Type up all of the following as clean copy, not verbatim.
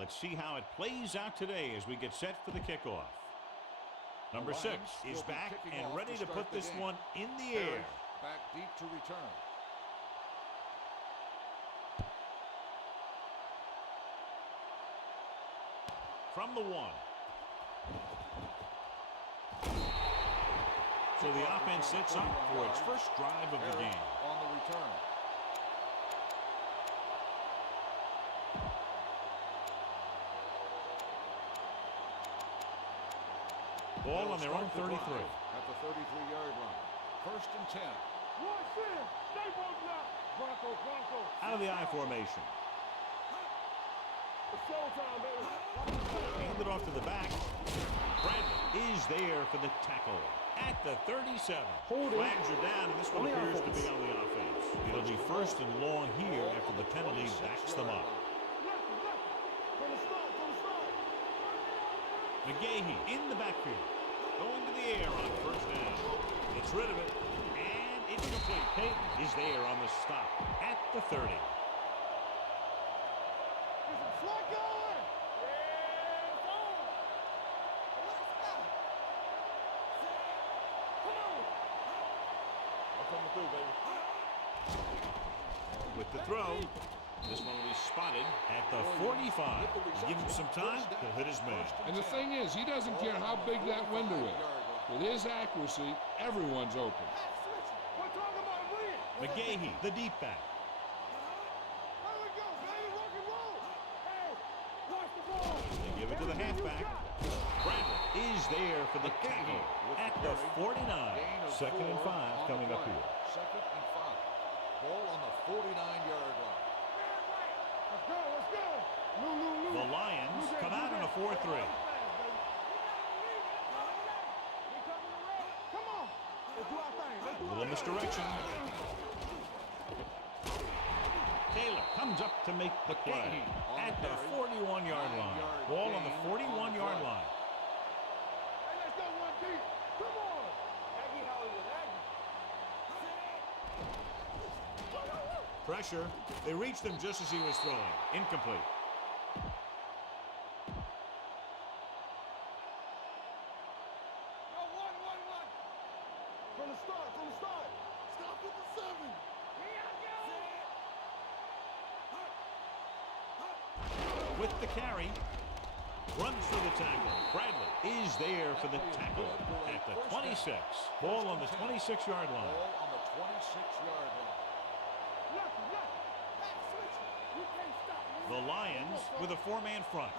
Let's see how it plays out today as we get set for the kickoff. Number 6 is back and ready to put this one in the air. Back deep to return. From the 1. So the offense sets up for its first drive of the game. On the return. Ball on their own 33. At the 33-yard line. 1st and 10. Out of the I formation. Hand it off to the back. Bradley is there for the tackle at the 37. Flags are down, and this one appears to be on the offense. It'll be 1st and long here after the penalty backs them up. McGahee in the backfield. Going to the air on 1st down. Gets rid of it. And it's complete. Payton is there on the stop at the 30. With the throw. This one will be spotted at the 45. Give him some time, he'll hit his man. And the thing is, he doesn't care how big that window is. With his accuracy, everyone's open. McGahee, the deep back. They give it to the halfback. Bradley is there for the tackle at the 49. 2nd and 5 coming up here. 2nd and 5. Ball on the 49-yard line. The Lions come out in a 4-3. A little misdirection. Taylor comes up to make the play at the 41-yard line. Ball on the 41-yard line. Pressure. They reached him just as he was throwing. Incomplete. From the start. Stop with the 7. With the carry. Runs for the tackle. Bradley is there for the tackle at the 26. Ball on the 26-yard line. Ball on the 26-yard line. The Lions with a 4-man front.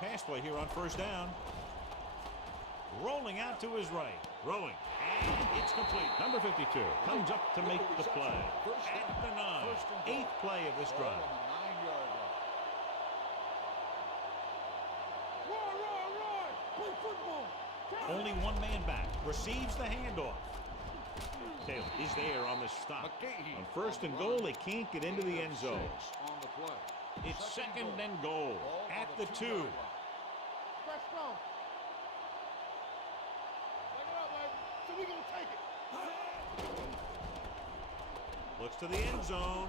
Pass play here on 1st down. Rolling out to his right. Throwing. And it's complete. Number 52 comes up to make the play. At the 9. 8th play of this drive. Only one man back. Receives the handoff. Taylor is there on the stop. On 1st and goal, they can't get into the end zone. It's 2nd and goal at the 2. Looks to the end zone.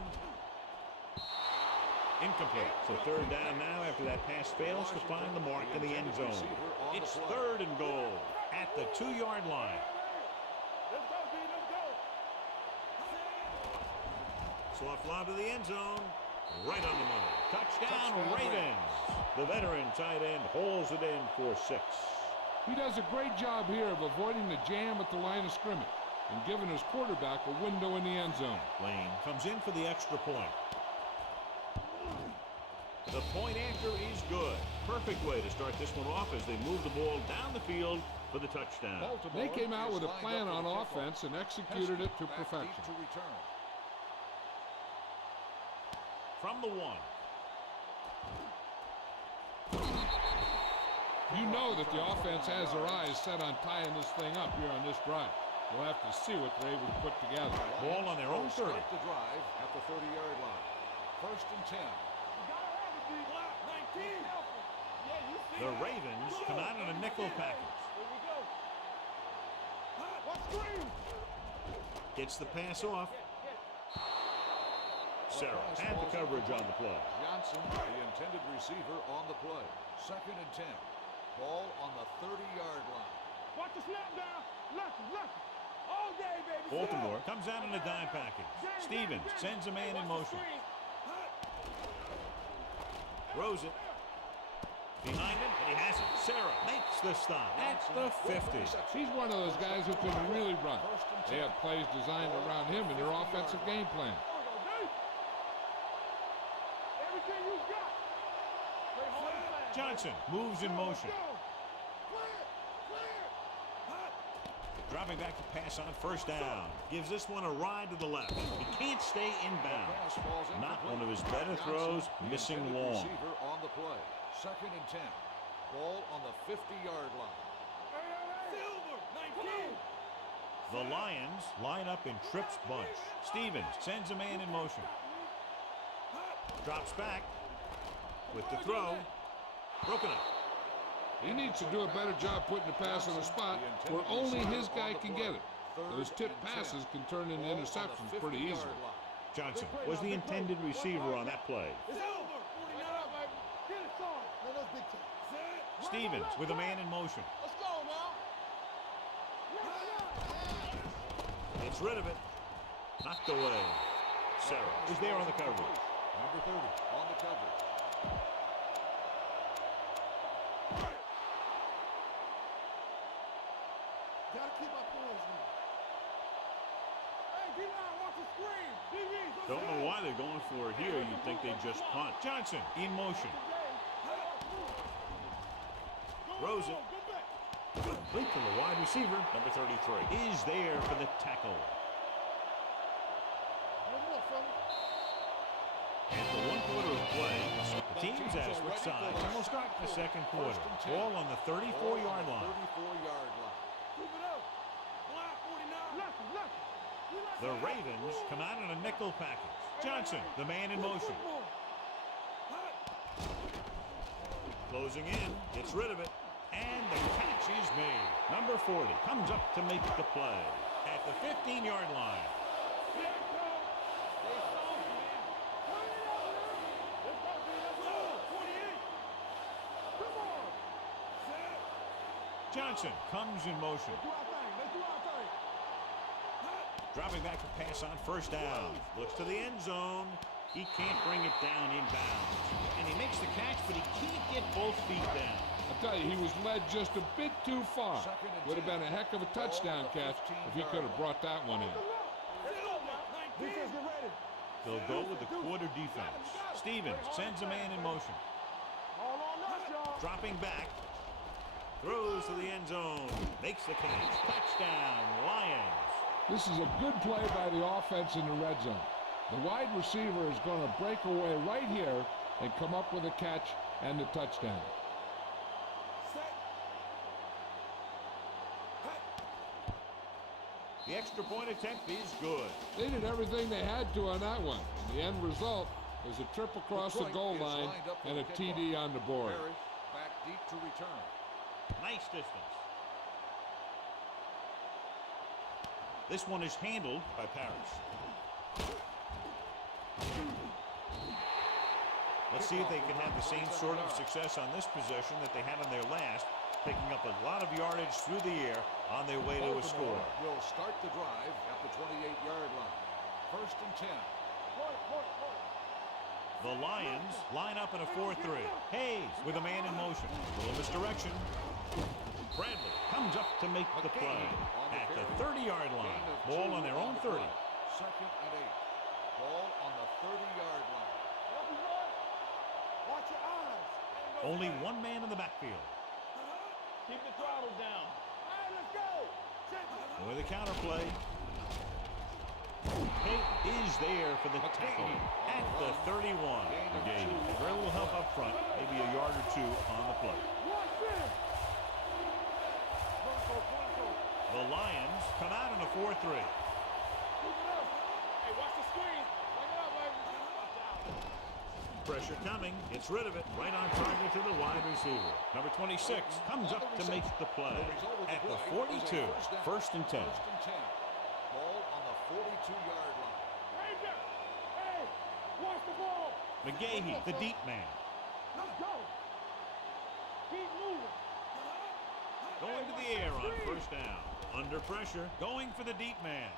Incomplete. So 3rd down now after that pass fails to find the mark in the end zone. It's 3rd and goal at the 2-yard line. Soft lob to the end zone. Right on the money. Touchdown, Ravens. The veteran tight end hauls it in for 6. He does a great job here of avoiding the jam at the line of scrimmage and giving his quarterback a window in the end zone. Lane comes in for the extra point. The point after is good. Perfect way to start this one off as they move the ball down the field for the touchdown. They came out with a plan on offense and executed it to perfection. From the 1. You know that the offense has their eyes set on tying this thing up here on this drive. We'll have to see what they're able to put together. Ball on their own 30. The drive at the 30-yard line. 1st and 10. The Ravens come out in a nickel package. Gets the pass off. Sarah had the coverage on the play. Johnson, the intended receiver, on the play. 2nd and 10. Ball on the 30-yard line. Watch the snap down. Left. All day, baby. Baltimore comes out in a dime package. Stevens sends a man in motion. Throws it. Behind him, and he has it. Sarah makes the stop at the 50. He's one of those guys who can really run. They have plays designed around him in their offensive game plan. Everything you got. Play hard and fast. Johnson moves in motion. Dropping back to pass on 1st down. Gives this one a ride to the left. He can't stay inbounds. Not one of his better throws, missing long. Receiver on the play. 2nd and 10. Ball on the 50-yard line. Silver, 19. The Lions line up in trips bunch. Stevens sends a man in motion. Drops back with the throw. Broken up. He needs to do a better job putting the pass in a spot where only his guy can get it. Those tip passes can turn into interceptions pretty easily. Johnson was the intended receiver on that play. Stevens with a man in motion. Let's go now. Gets rid of it. Knocked away. Sarah is there on the coverage. Number 30 on the coverage. Gotta keep my poise now. Hey, D-line, watch the screen. DBs, Don't know why they're going for it here. You'd think they just punt. Johnson in motion. Throws it. Complete to the wide receiver. Number 33 is there for the tackle. And for 1 quarter of play, the teams ask which side, and we'll start the 2nd quarter. Ball on the 34-yard line. 34-yard line. The Ravens come out in a nickel package. Johnson, the man in motion. Closing in, gets rid of it, and the catch is made. Number 40 comes up to make the play at the 15-yard line. Johnson comes in motion. Dropping back to pass on 1st down. Looks to the end zone. He can't bring it down inbounds. And he makes the catch, but he can't get both feet down. I tell you, he was led just a bit too far. Would have been a heck of a touchdown catch if he could have brought that one in. They'll go with the quarter defense. Stevens sends a man in motion. Dropping back. Throws to the end zone. Makes the catch. Touchdown, Lions. This is a good play by the offense in the red zone. The wide receiver is going to break away right here and come up with a catch and the touchdown. The extra point attempt is good. They did everything they had to on that one. The end result was a trip across the goal line and a TD on the board. Back deep to return. Nice distance. This one is handled by Parrish. Let's see if they can have the same sort of success on this possession that they had on their last, picking up a lot of yardage through the air on their way to a score. Will start the drive at the 28-yard line. 1st and 10. The Lions line up in a 4-3. Hayes with a man in motion. A little misdirection. Bradley comes up to make the play at the 30-yard line. Ball on their own 30. 2nd and 8. Ball on the 30-yard line. Watch your eyes. Only one man in the backfield. Keep the throttle down. All right, let's go. With a counter play. Hayes is there for the tackle at the 31. Again, Drill will help up front, maybe a yard or two on the play. The Lions come out in a 4-3. Hey, watch the screen. Bring it up, baby. Pressure coming, gets rid of it, right on target to the wide receiver. Number 26 comes up to make the play at the 42. 1st and 10. 1st and 10. Ball on the 42-yard line. Ranger, hey, Watch the ball. McGahee, the deep man. Let's go. Keep moving. Going to the air on first down. Under pressure, going for the deep man.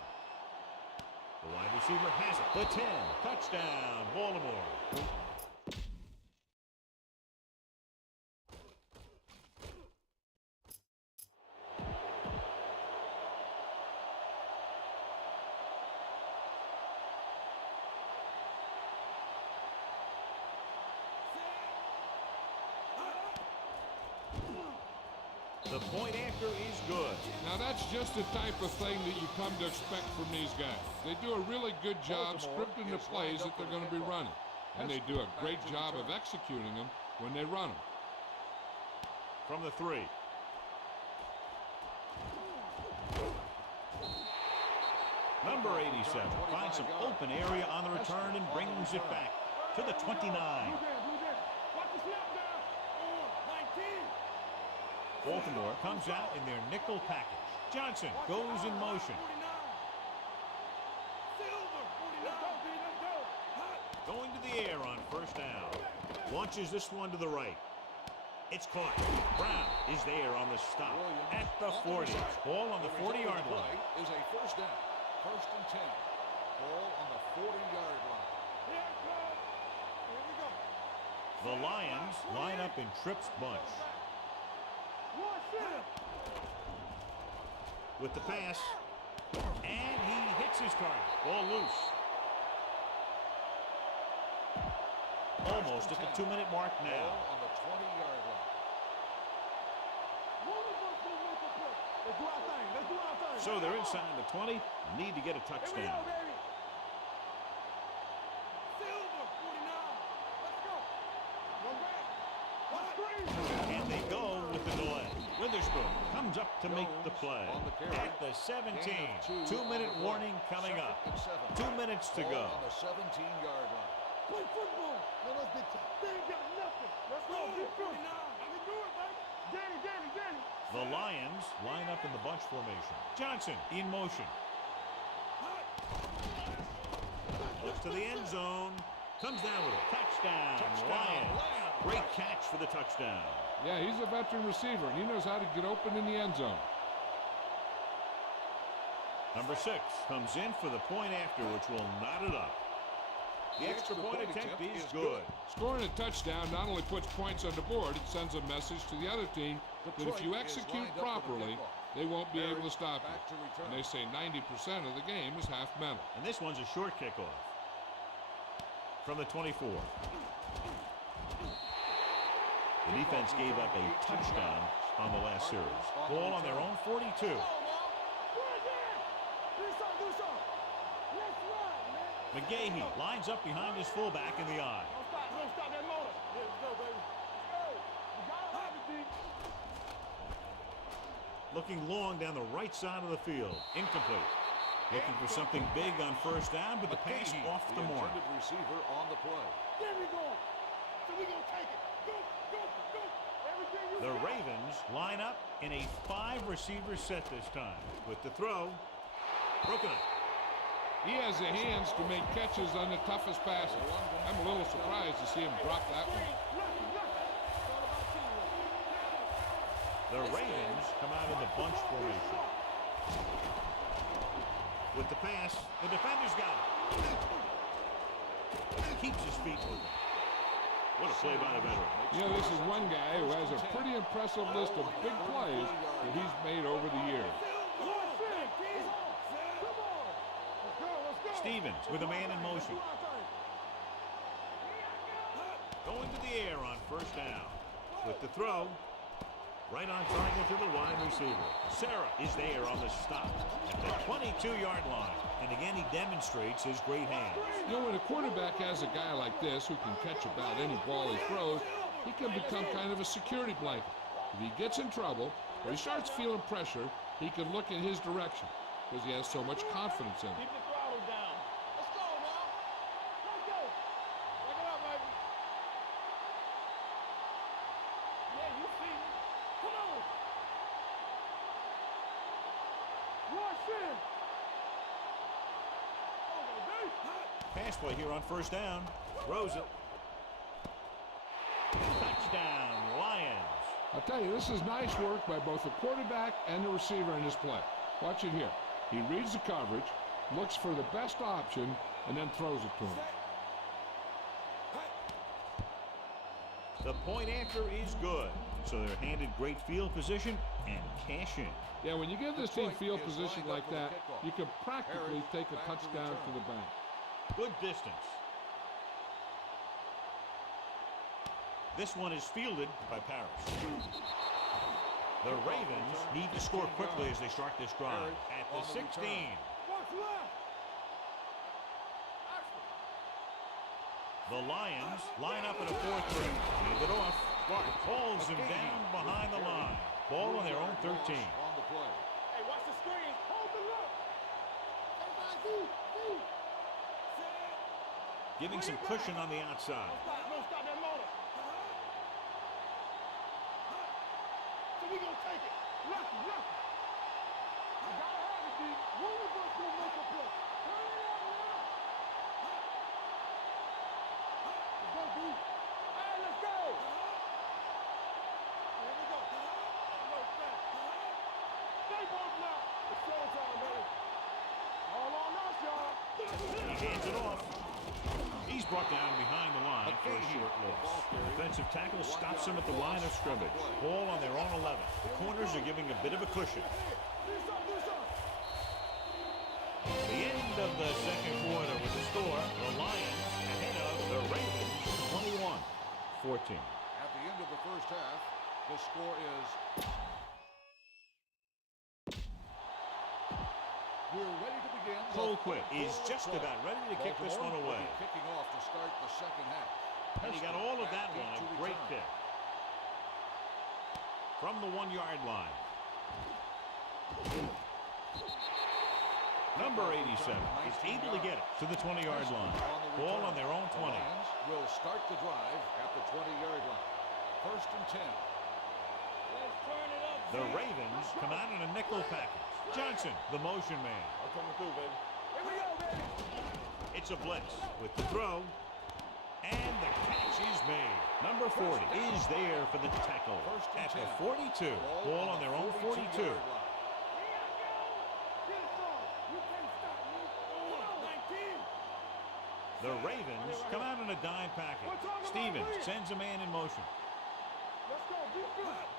The wide receiver has it. The 10. Touchdown, Baltimore. The point after is good. Now that's just the type of thing that you come to expect from these guys. They do a really good job scripting the plays that they're going to be running. And they do a great job of executing them when they run them. From the 3. Number 87 finds some open area on the return and brings it back to the 29. Baltimore comes out in their nickel package. Johnson goes in motion. Going to the air on first down. Launches this one to the right. It's caught. Brown is there on the stop at the 40. Ball on the 40-yard line. Is a first down. First and 10. Ball on the 40-yard line. The Lions line up in trips bunch. With the pass, and he hits his target. Ball loose. Almost at the 2-minute mark now. Ball on the 20-yard line. So they're inside the 20. Need to get a touchdown. And they go with the delay. Witherspoon comes up to make the play. At the 17. 2-minute warning coming up. 2 minutes to go. On the 17-yard line. Play football. No, that's big time. They ain't got nothing. Let's go. Get through. I can do it, baby. Danny. The Lions line up in the bunch formation. Johnson in motion. Looks to the end zone. Comes down with it. Touchdown, Lions. Great catch for the touchdown. Yeah, he's a veteran receiver, and he knows how to get open in the end zone. Number 6 comes in for the point after, which will knot it up. The extra point attempt is good. Scoring a touchdown not only puts points on the board, it sends a message to the other team that if you execute properly, they won't be able to stop you. And they say 90% of the game is half mental. And this one's a short kickoff. From the 24. The defense gave up a touchdown on the last series. Ball on their own 42. McGahee lines up behind his fullback in the eye. Don't stop that motor. Let's go, baby. Let's go. Looking long down the right side of the field. Incomplete. Looking for something big on first down, but the pass off the mark. Receiver on the play. There we go. So we gonna take it. Go. Everything you The got. Ravens line up in a 5-receiver set this time. With the throw, broken up. He has the hands to make catches on the toughest passes. I'm a little surprised to see him drop that one. The Ravens come out in the bunch formation. With the pass, the defender's got it. Keeps his feet moving. What a play by the veteran. You know, this is one guy who has a pretty impressive list of big plays that he's made over the years. Stevens with a man in motion. Going to the air on first down. With the throw, right on target to the wide receiver. Sarah is there on the stop at the 22-yard line. And again, he demonstrates his great hands. You know, when a quarterback has a guy like this who can catch about any ball he throws, he can become kind of a security blanket. If he gets in trouble or he starts feeling pressure, he can look in his direction because he has so much confidence in him. pass play here on first down. Throws it. Touchdown, Lions. I'll tell you, this is nice work by both the quarterback and the receiver in this play. Watch it here. He reads the coverage, looks for the best option, and then throws it to him. The point after is good. So they're handed great field position and cash in. Yeah, when you give this team field position like that, you can practically take a touchdown to the bank. Good distance. This one is fielded by Paris. The Ravens need to score quickly as they start this drive. At the 16. What's left? The Lions line up in a 4-3. Hand it off. Clark pulls him down behind the line. Ball on their own 13. On the play. Hey, watch the screen. Hold the look. Everybody, see. Giving some cushion on the outside. No, stop that motor. So we gonna take it. Lucky. You gotta have it, D. One of us gonna make a play. Turn it up now. Let's go, D. Hey, let's go. Here we go. No, stay both now. It's showtime, baby. All on us, y'all. He hands it off. He's brought down behind the line for a short loss. Defensive tackle stops him at the line of scrimmage. Ball on their own 11. The corners are giving a bit of a cushion. The end of the second quarter with the score. The Lions ahead of the Ravens 21-14. At the end of the first half, the score is... We're ready to begin. Colquitt is just about ready to kick this one away. Kicking off to start the second half. And he got all of that one. A great kick. From the 1-yard line. Number 87 is able to get it to the 20-yard line. Ball on their own 20. Will start the drive at the 20-yard line. First and 10. Let's turn it up. The Ravens come out in a nickel package. Johnson, the motion man. I'm coming through, baby. Here we go, baby. It's a blitz with the throw. And the catch is made. Number 40 is there for the tackle. At the 42. Ball on their own 42. Get it, son. You can't stop me. 19. The Ravens come out in a dime package. Stevens sends a man in motion. Let's go. Defense.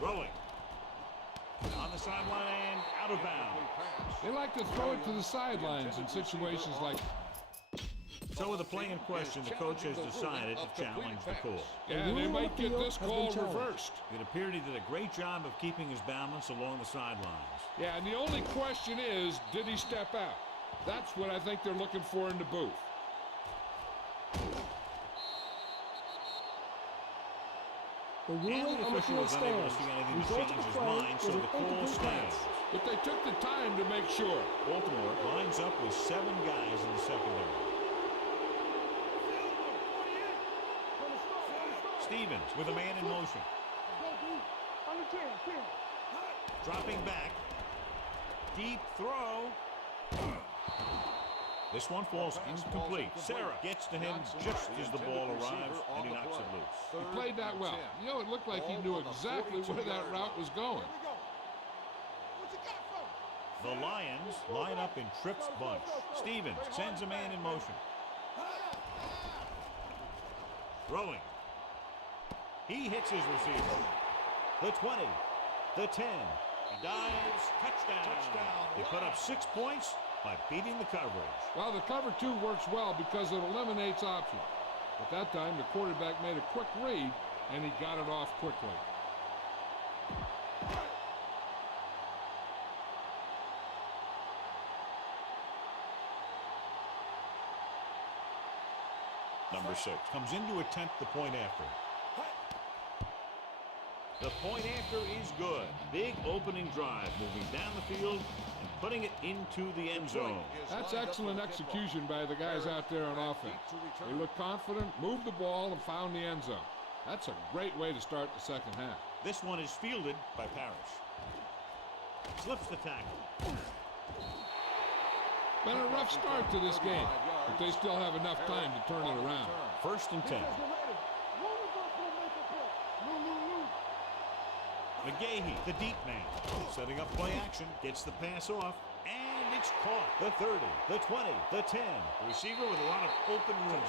Throwing. On the sideline and out of bounds. They like to throw it to the sidelines in situations like... So with the play in question, the coach has decided to challenge the call. Yeah, they might get this call reversed. It appeared he did a great job of keeping his balance along the sidelines. Yeah, and the only question is, did he step out? That's what I think they're looking for in the booth. The ruling on the field stands. The result of the play was an incomplete pass. But they took the time to make sure. Baltimore lines up with 7 guys in the secondary. Stevens with a man in motion. Dropping back. Deep throw. This one falls incomplete. Sarah gets to him just as the ball arrives, and he knocks it loose. He played that well. You know, it looked like he knew exactly where that route was going. The Lions line up in Tripp's bunch. Stevens sends a man in motion. Throwing. He hits his receiver. The 20. The 10. He dives. Touchdown. They put up 6 points by beating the coverage. Well, the cover 2 works well because it eliminates options. But that time, the quarterback made a quick read, and he got it off quickly. Number 6 comes in to attempt the point after. The point after is good. Big opening drive, moving down the field and putting it into the end zone. That's excellent execution by the guys out there on offense. They looked confident, moved the ball, and found the end zone. That's a great way to start the second half. This one is fielded by Parrish. Slips the tackle. Been a rough start to this game, but they still have enough time to turn it around. 1st and 10. McGahee, the deep man, setting up play action, gets the pass off, and it's caught. The 30, the 20, the 10. The receiver with a lot of open room.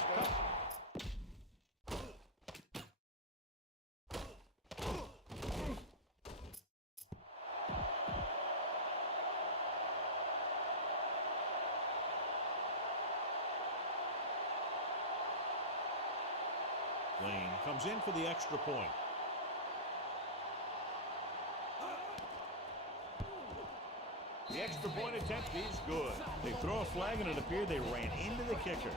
Lane comes in for the extra point. The extra point attempt is good. They throw a flag, and it appeared they ran into the kicker.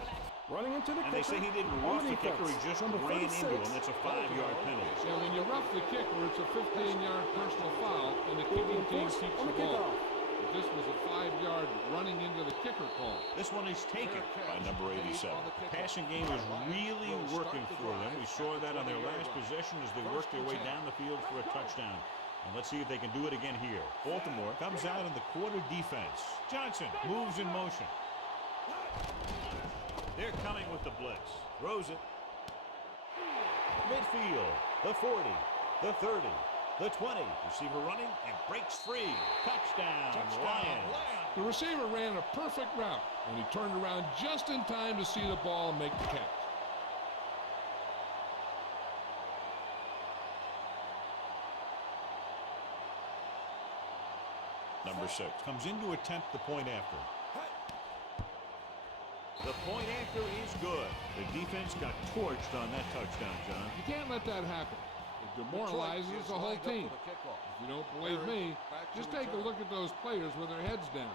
Running into the kicker. And they say he didn't rough the kicker, he just ran into him. That's a 5-yard penalty. Yeah, when you rough the kicker, it's a 15-yard personal foul, and the kicking team keeps the ball. But this was a 5-yard running into the kicker call. This one is taken by number 87. The passing game is really working for them. We saw that on their last possession as they worked their way down the field for a touchdown. And let's see if they can do it again here. Baltimore comes out in the quarter defense. Johnson moves in motion. They're coming with the blitz. Throws it. Midfield. The 40. The 30. The 20. Receiver running and breaks free. Touchdown, Lions. The receiver ran a perfect route, and he turned around just in time to see the ball and make the catch. Number 6 comes in to attempt the point after. The point after is good. The defense got torched on that touchdown, John. You can't let that happen. It demoralizes the whole team. If you don't believe me, just take a look at those players with their heads down.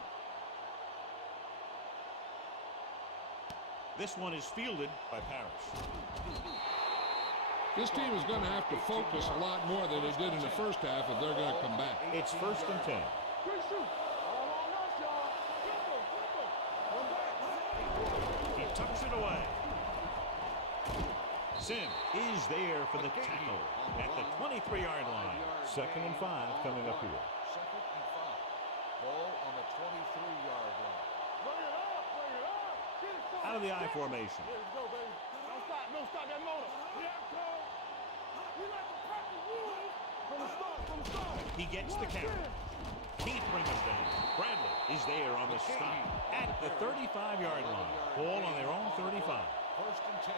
This one is fielded by Parrish. This team is going to have to focus a lot more than they did in the first half if they're going to come back. It's 1st and 10. He tucks it away. Sim is there for the tackle at the 23-yard line. 2nd and 5 coming up here. 2nd and 5. Ball on the 23-yard line. Out of the I formation. Here we go, baby. Don't stop that motor. We like to crack the wood from the start. He gets the count. Can't bring him down. Bradley is there on the stop at the 35-yard line. Ball on their own 35. 1st and 10.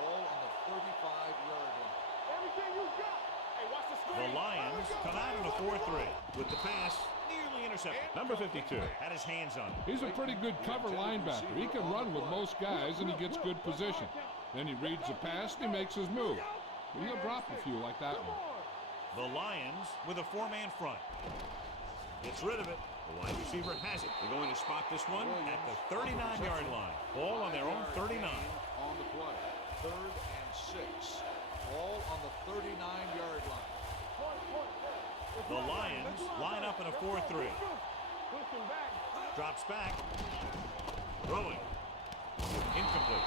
Ball on the 35-yard line. Everything you got. Hey, watch the screen. The Lions come out in a 4-3 with the pass nearly intercepted. Number 52 had his hands on it. He's a pretty good cover linebacker. He can run with most guys, and he gets good position. Then he reads the pass, and he makes his move. But he'll drop a few like that one. The Lions with a 4-man front. Gets rid of it. The wide receiver has it. They're going to spot this one at the 39-yard line. Ball on their own 39. On the play. 3rd and 6. Ball on the 39-yard line. The Lions line up in a 4-3. Drops back. Throwing. Incomplete.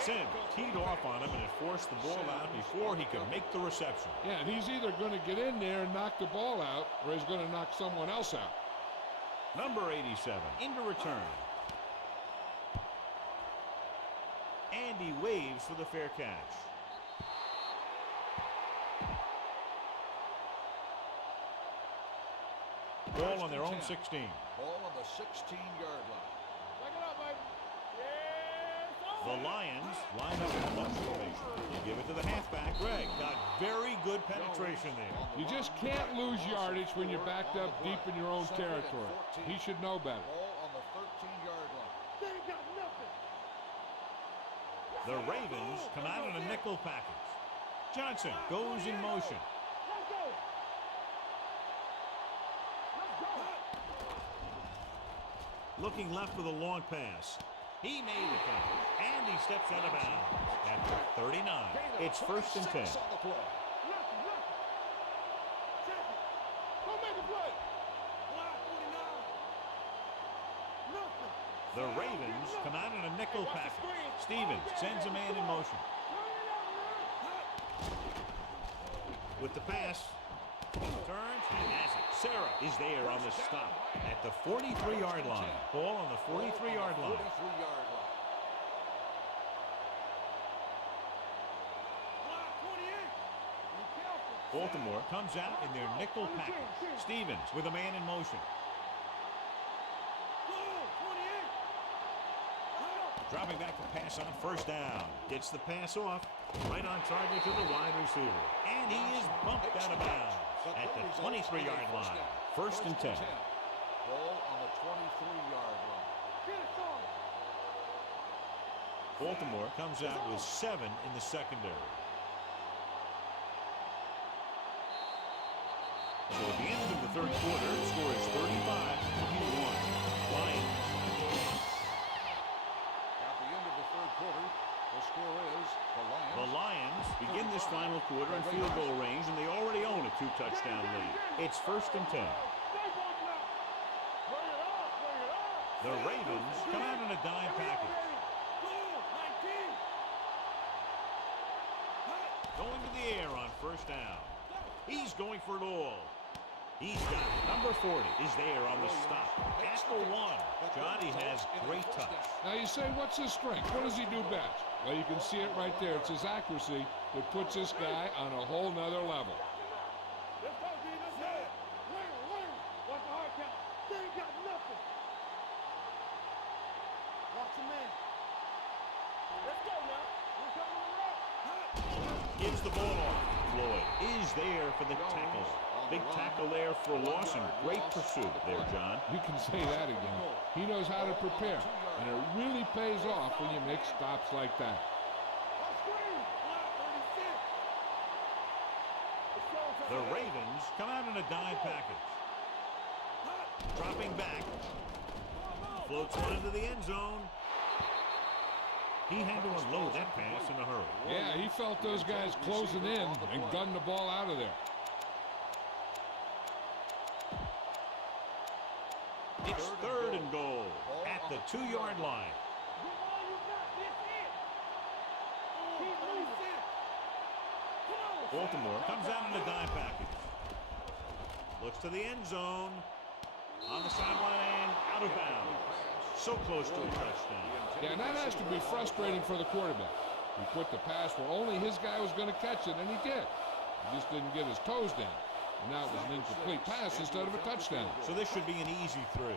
Sim teed off on him, and it forced the ball out before he could make the reception. Yeah, and he's either going to get in there and knock the ball out, or he's going to knock someone else out. Number 87 into return. And he waves for the fair catch. Ball on their own 16. Ball on the 16-yard line. Back it up, baby. The Lions line up in a bunch formation. You give it to the halfback. Greg got very good penetration there. You just can't lose yardage when you're backed up deep in your own territory. He should know better. Ball on the 13-yard line. They ain't got nothing. The Ravens come out in a nickel package. Johnson goes in motion. Let's go. Let's go. Looking left with a long pass. He made the pass, and he steps out of bounds at the 39. It's 1st and 10. Lucky. Check it. Go make a play. 49. Nothing. The Ravens come out in a nickel package. Stevens sends a man in motion. With the pass, turns, he has it. Sarah is there on the stop at the 43-yard line. Ball on the 43-yard line. 43-yard line. Baltimore comes out in their nickel package. Stevens with a man in motion. Dropping back to pass on first down. Gets the pass off. Right on target to the wide receiver. And he is bumped out of bounds at the 23-yard line. First and 10. Ball on the 23-yard line. Baltimore comes out with 7 in the secondary. So at the end of the third quarter, the score is 35-21. Lions. At the end of the third quarter, the score is The Lions begin this final quarter in field goal range, and they already own a 2-touchdown lead. It's first and 10. The Ravens come out in a dime package. Going to the air on first down. He's going for it all. He's got it. Number 40 is there on the stop. At the 1. Johnny has great touch. Now you say, what's his strength? What does he do best? Well, you can see it right there. It's his accuracy that puts this guy on a whole nother level. Let's go, D. Let's go. Wait. Watch the hard count. They ain't got nothing. Watch the man. Let's go now. We're coming around. Gives the ball off. Floyd is there for the tackle. Big tackle there for Lawson. Great pursuit there, John. You can say that again. He knows how to prepare, and it really pays off when you make stops like that. The Ravens come out in a dime package. Dropping back. Floats one into the end zone. He had to unload that pass in a hurry. Yeah, he felt those guys closing in and gunned the ball out of there. It's third and goal at the 2-yard line. Baltimore comes out in a dime package. Looks to the end zone. On the sideline and out of bounds. So close to a touchdown. Yeah, and that has to be frustrating for the quarterback. He put the pass where only his guy was going to catch it, and he did. He just didn't get his toes down. And now it was an incomplete pass instead of a touchdown. So this should be an easy 3.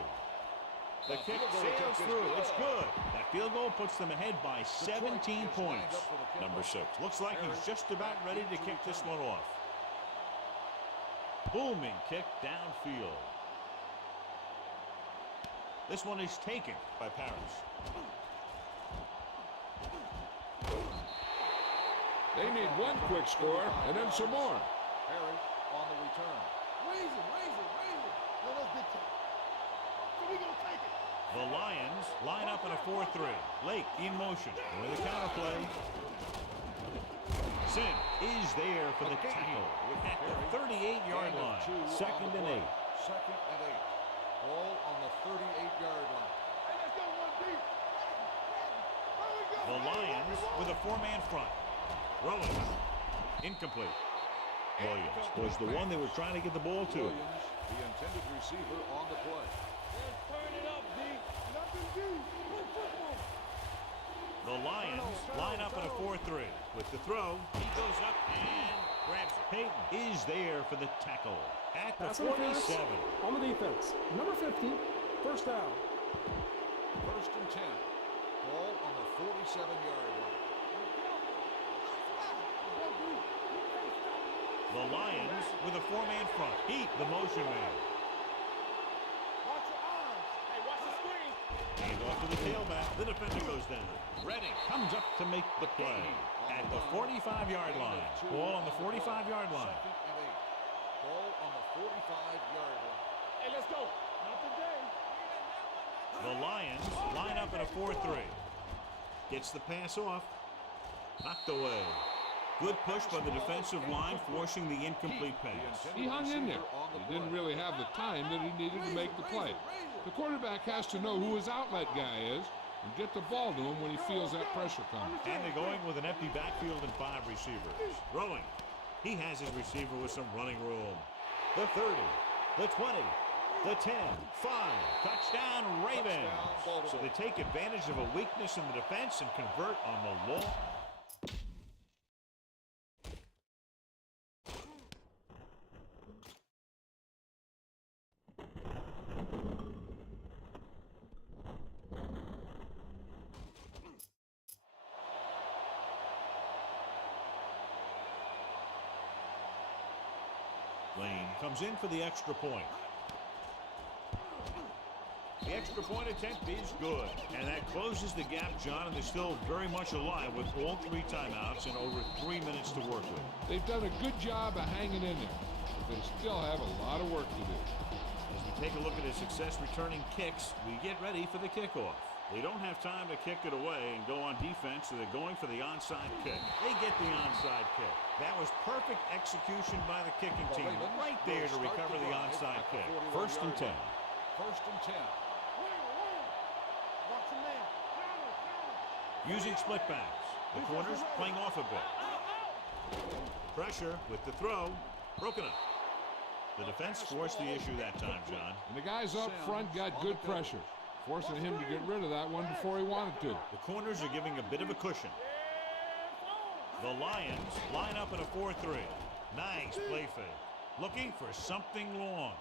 The kick sails through. It's good. That field goal puts them ahead by 17 points. Number 6. Looks like he's just about ready to kick this one off. Booming kick downfield. This one is taken by Paris. They need one quick score and then some more. Harry on the return. Raise it. No, that's big time. So we gonna take it. The Lions line up in a 4-3. Lake in motion with a counter play. Sim is there for the tackle at the 38-yard line. Second and 8. Second and 8. Ball on the 38-yard line. Hey, let's go, 1B. The Lions with a 4-man front. Rolling. Incomplete. Williams was the one they were trying to get the ball to. Williams, the intended receiver on the play. Let's turn it up, D. Nothing D. Football. The Lions line up in a 4-3. With the throw, he goes up and grabs it. Peyton is there for the tackle at the 47. On the defense. Number 50, first down. First and 10. Ball on the 47-yard line. The Lions with a 4-man front. Heat, the motion man. Watch your arms. Hey, watch the screen. Hand off to the tailback. The defender goes down. Redding comes up to make the play at the 45-yard line. Ball on the 45-yard line. Second and 8. Ball on the 45-yard line. Hey, let's go. Not today. The Lions line up in a 4-3. Gets the pass off. Knocked away. Good push by the defensive line, forcing the incomplete pass. He hung in there. He didn't really have the time that he needed to make the play. The quarterback has to know who his outlet guy is and get the ball to him when he feels that pressure coming. And they're going with an empty backfield and 5 receivers. Throwing. He has his receiver with some running room. The 30. the 20, the 10, 5. Touchdown, Ravens. So they take advantage of a weakness in the defense and convert on the long. Lane comes in for the extra point. The extra point attempt is good, and that closes the gap, John, and they're still very much alive with all 3 timeouts and over 3 minutes to work with. They've done a good job of hanging in there, but they still have a lot of work to do. As we take a look at his success returning kicks, we get ready for the kickoff. They don't have time to kick it away and go on defense, so they're going for the onside kick. They get the onside kick. That was perfect execution by the kicking team right there to recover the onside kick. 1st and 10. 1st and 10. Using split backs. The corners playing off a bit. Pressure with the throw. Broken up. The defense forced the issue that time, John. And the guys up front got good pressure, forcing him to get rid of that one before he wanted to. The corners are giving a bit of a cushion. The Lions line up in a 4-3. Nice play fake. Looking for something long.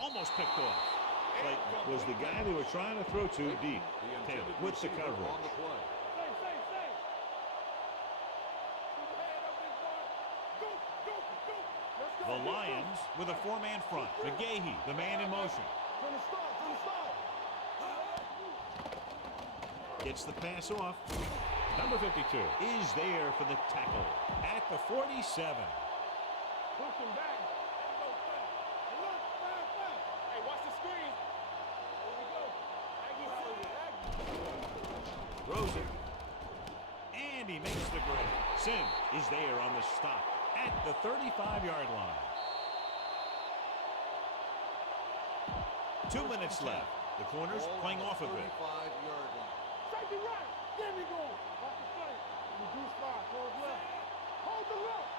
Almost picked off. But was the guy they were trying to throw to deep. Taylor with the coverage. The Lions with a 4-man front. McGahee, the man in motion. Gets the pass off. Number 52 is there for the tackle at the 47. Throws it. And he makes the grab. Sims is there on the stop at the 35-yard line. 2 minutes left. The corners playing off a bit. 35-yard line. Take it right. There we go. Watch the play. Reduce slide. Hold left. Hold the left.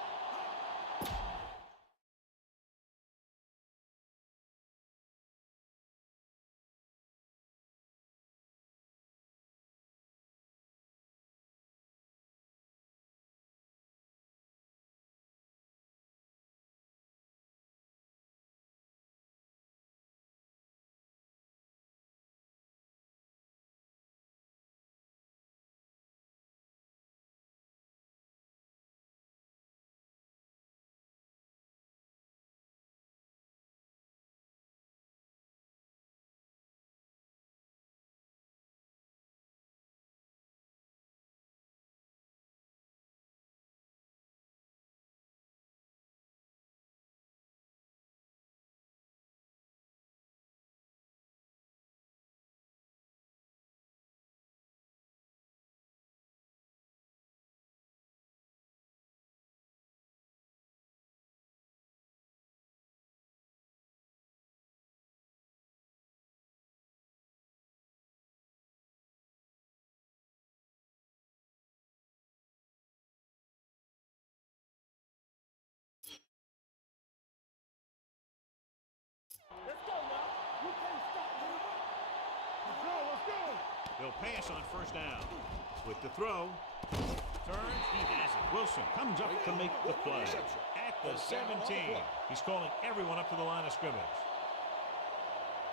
Let's go now. You can't stop me. Let's go, let's go. They'll pass on 1st down. With the throw. Turns, he has it. Wilson comes up to make the play. At the 17. He's calling everyone up to the line of scrimmage.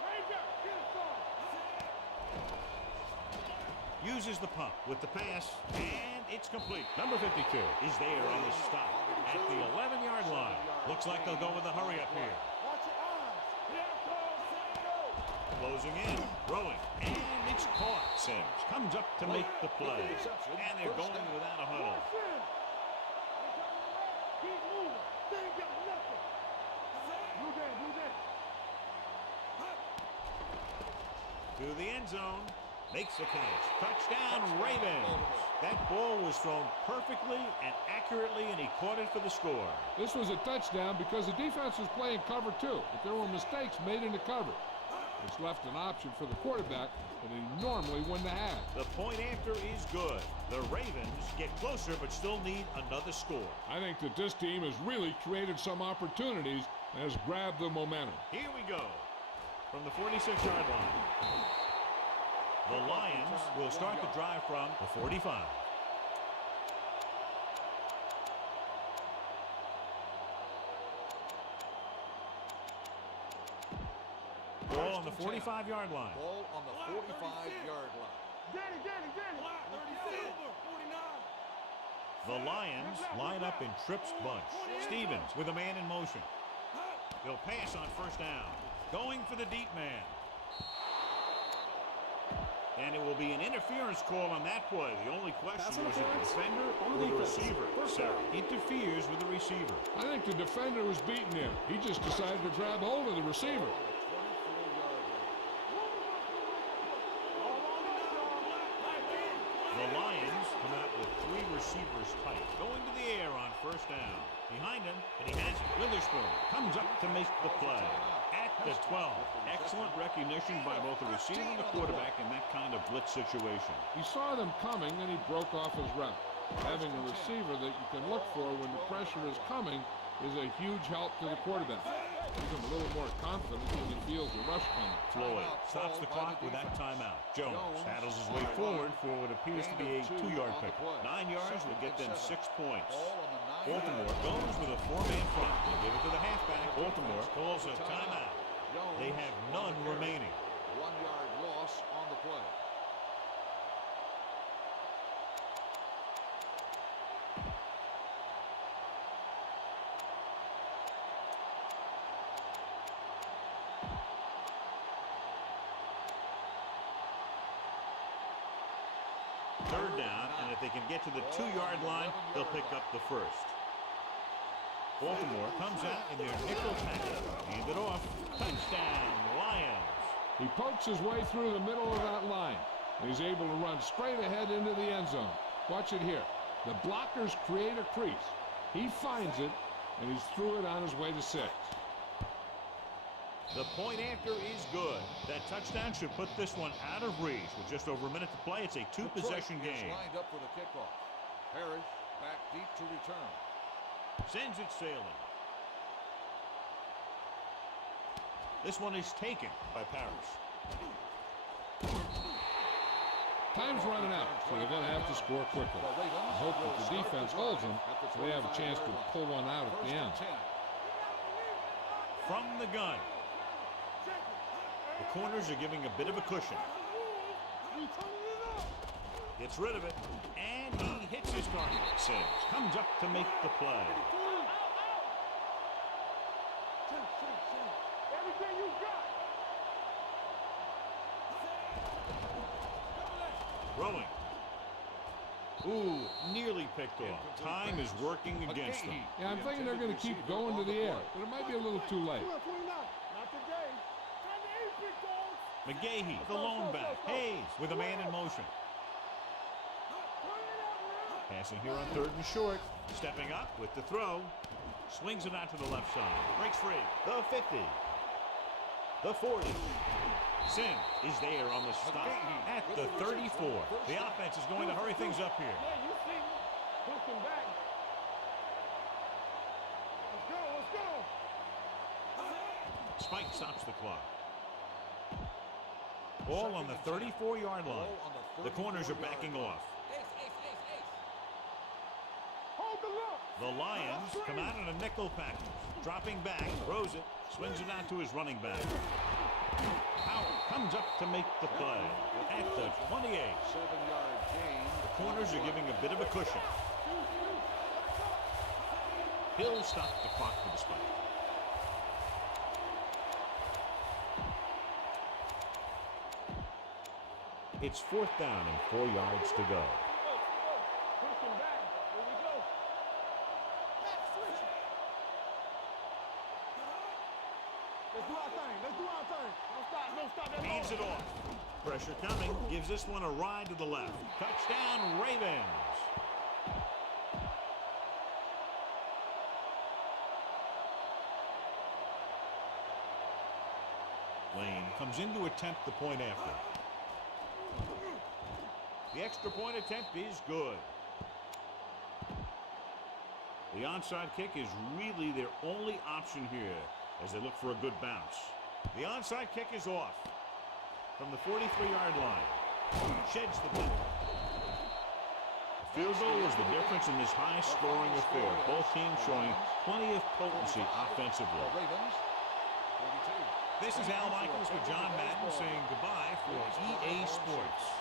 Ranger, get it started. Uses the pump with the pass, and it's complete. Number 52 is there on the stop at the 11-yard line. Looks like they'll go with a hurry up here. Watch your eyes. Here it goes. Closing in, throwing, and it's caught. Sims comes up to make the play, and they're going without a huddle. Keep moving. They ain't got nothing. Do that. To the end zone, makes the catch. Touchdown, Ravens. That ball was thrown perfectly and accurately, and he caught it for the score. This was a touchdown because the defense was playing cover 2, but there were mistakes made in the cover. It's left an option for the quarterback that he normally wouldn't have had. The point after is good. The Ravens get closer but still need another score. I think that this team has really created some opportunities and has grabbed the momentum. Here we go. From the 46-yard line. The Lions will start the drive from the 45. Ball on the 45-yard line. Ball on the 45-yard line. Danny. The Lions line up in trips bunch. Stevens with a man in motion. They'll pass on first down. Going for the deep man. And it will be an interference call on that play. The only question was it the defender or the receiver. Sarah interferes with the receiver. I think the defender was beaten there. He just decided to grab hold of the receiver. The Lions come out with 3 receivers tight. Going to the air on first down. Behind him, and he has it. Witherspoon comes up to make the play. At the 12. Excellent recognition by both the receiver and the quarterback in that kind of blitz situation. He saw them coming and he broke off his route. Having a receiver that you can look for when the pressure is coming is a huge help to the quarterback. Gives him a little more confidence when he feels the rush coming. Floyd stops the clock with that timeout. Jones paddles his way forward for what appears to be a 2-yard pickup. 9 yards will get them 6 points. Baltimore goes with a 4-man front. They give it to the halfback. Baltimore calls a timeout. They have none remaining. 1-yard loss on the play. Third down, and if they can get to the 2-yard line, they'll pick up the first. Baltimore comes out in their nickel package. Hand it off. Touchdown, Lions. He pokes his way through the middle of that line. And he's able to run straight ahead into the end zone. Watch it here. The blockers create a crease. He finds it, and he's through it on his way to 6. The point after is good. That touchdown should put this one out of reach. With just over a minute to play, it's a 2-possession game. Lined up for the kickoff. Parrish back deep to return. Sends it sailing. This one is taken by Parrish. Time's running out, so they're going to have to score quickly. I hope that the defense holds them so they have a chance to pull one out at the end. From the gun. The corners are giving a bit of a cushion. Gets rid of it, and he hits his target. Sims comes up to make the play. Everything you got. Throwing. Ooh, nearly picked off. Time is working against them. Yeah, I'm thinking they're going to keep going to the air, but it might be a little too late. Not today. Time to eat, big dog. McGahee, the lone back. Hayes with a man in motion. Passing here on 3rd and short. Stepping up with the throw. Swings it out to the left side. Breaks free. The 50. The 40. Sims is there on the stop at the 34. The offense is going to hurry things up here. Yeah, you see. Push him back. Let's go. Spike stops the clock. Ball on the 34-yard line. The corners are backing off. Hold the look. The Lions come out in a nickel package. Dropping back, throws it, swings it out to his running back. Howard comes up to make the play at the 28. 7-yard gain. The corners are giving a bit of a cushion. He'll stop the clock for the spike. It's 4th down and 4 yards to go. Push him back. Here we go. Let's do our thing. Don't stop that. Hands it off. Pressure coming. Gives this one a ride to the left. Touchdown, Ravens. Lane comes in to attempt the point after. The extra point attempt is good. The onside kick is really their only option here as they look for a good bounce. The onside kick is off from the 43-yard line. Sheds the punt. Field goal is the difference in this high-scoring affair. Both teams showing plenty of potency offensively. This is Al Michaels with John Madden saying goodbye for EA Sports.